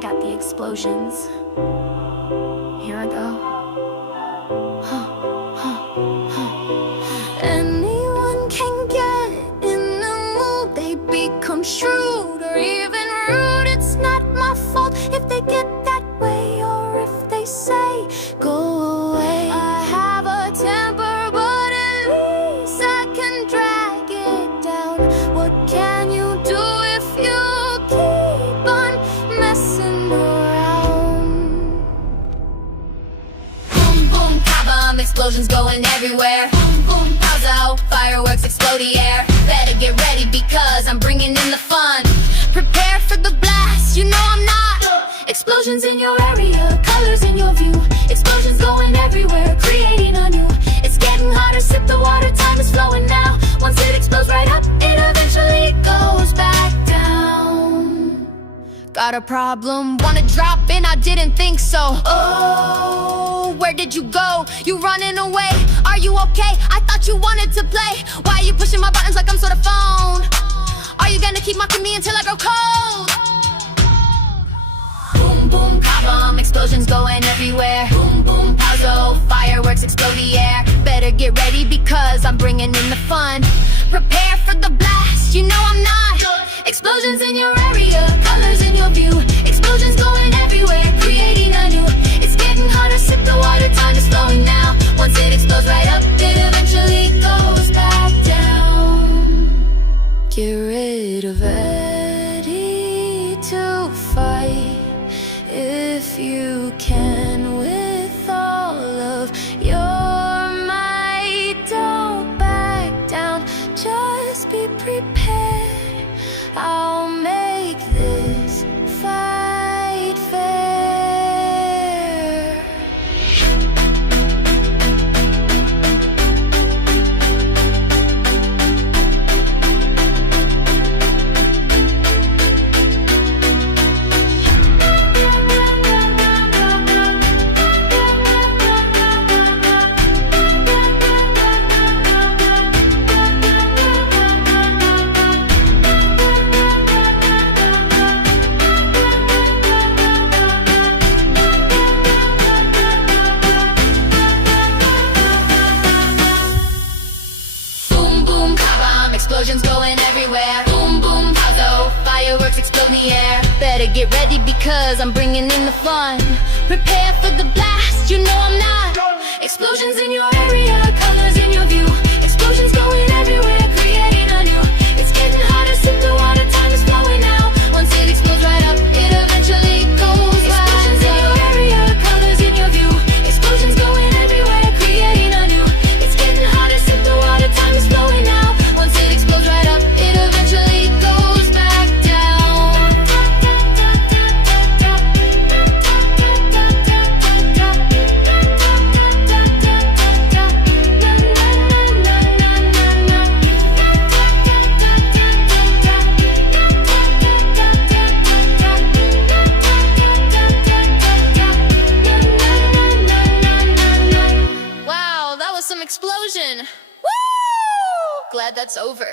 got the explosions. Here I go. Anyone can get in the mood, they become shrewd or even rude. It's not my fault if they get that way or if they say go away. I have a temper, but at least I can drag it down. What can you do if you keep on messing around? Boom, boom, ka-bomb, explosions going everywhere. Boom, boom, pow-zow, fireworks explode the air. Better get ready because I'm bringing in the fun. Prepare for the blast, you know I'm not. Explosions in your area, colors in your view. Explosions going everywhere, creating anew. It's getting hotter, sip the water, time is flowing now. Once it explodes right up, it eventually goes back down. Got a problem, wanna drop in, I didn't think so. Oh, where did you go? You running away, are you okay? I thought you wanted to play. Why are you pushing my buttons like I'm sort of phone? Are you gonna keep mocking me until I go cold? Boom, boom, ka-bomb, explosions going everywhere. Boom, boom, pow-zow, fireworks explode the air. Better get ready because I'm bringing in the fun. Prepare for the blast, you know I'm not. Explosions in your area, colors in your view. Explosions going everywhere, creating anew. It's getting hotter, sip the water, time is flowing now. Once it explodes right up, it eventually goes back down. Get rid of ready to fight if you can with all of your might. Don't back down, just be prepared. I'll make this fight fair. Explosions going everywhere. Boom, boom, pow-zow, fireworks explode in the air. Better get ready because I'm bringing in the fun. Prepare for the blast, you know I'm not. Explosions in your area, colors in your view. Explosions going everywhere, creating anew. It's getting hotter, sip the water, time is flowing now. Once it explodes right up, it eventually goes back. Explosions in your area, colors in your view. Explosions going everywhere, creating anew. It's getting hotter, sip the water, time is flowing now. Once it explodes right up, it eventually goes back down. Wow, that was some explosion. Woo! Glad that's over.